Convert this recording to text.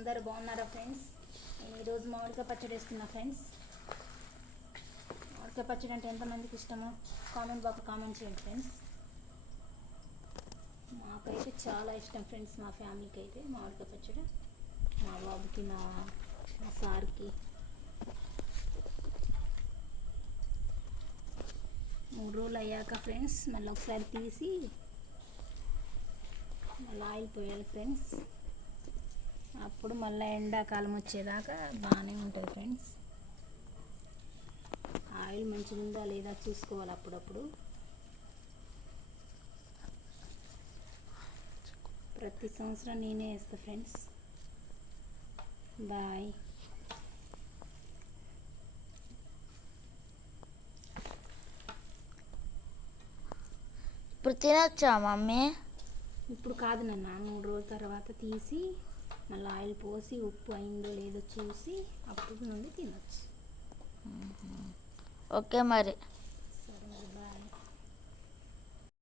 అందరూ బాగున్నారా ఫ్రెండ్స్? నేను ఈరోజు మామిడికాయ పచ్చడి వేస్తున్నా ఫ్రెండ్స్. మామిడికాయ పచ్చడి అంటే ఎంతమందికి ఇష్టమో కామెంట్ బాక్స్ కామెంట్ చేయండి ఫ్రెండ్స్. మాకైతే చాలా ఇష్టం ఫ్రెండ్స్, మా ఫ్యామిలీకి అయితే మామిడికాయ పచ్చడి. మా బాబుకి, మా సార్కి. 3 రోజులు అయ్యాక ఫ్రెండ్స్ మళ్ళీ ఒకసారి తీసి మళ్ళీ ఆయిల్ పోయాలి ఫ్రెండ్స్. అప్పుడు మళ్ళీ ఎండాకాలం వచ్చేదాకా బాగానే ఉంటుంది ఫ్రెండ్స్. ఆయిల్ మంచిగా ఉందా లేదా చూసుకోవాలి అప్పుడప్పుడు. ప్రతి సంవత్సరం నేనే వేస్తా ఫ్రెండ్స్. బాయ్. ఇప్పుడు తినొచ్చా మమ్మీ? ఇప్పుడు కాదు నాన్న, 3 రోజుల తర్వాత తీసి మళ్ళీ ఆయిల్ పోసి ఉప్పు అయిందో లేదో చూసి అప్పుడు నుండి తినొచ్చు. ఓకే మరి.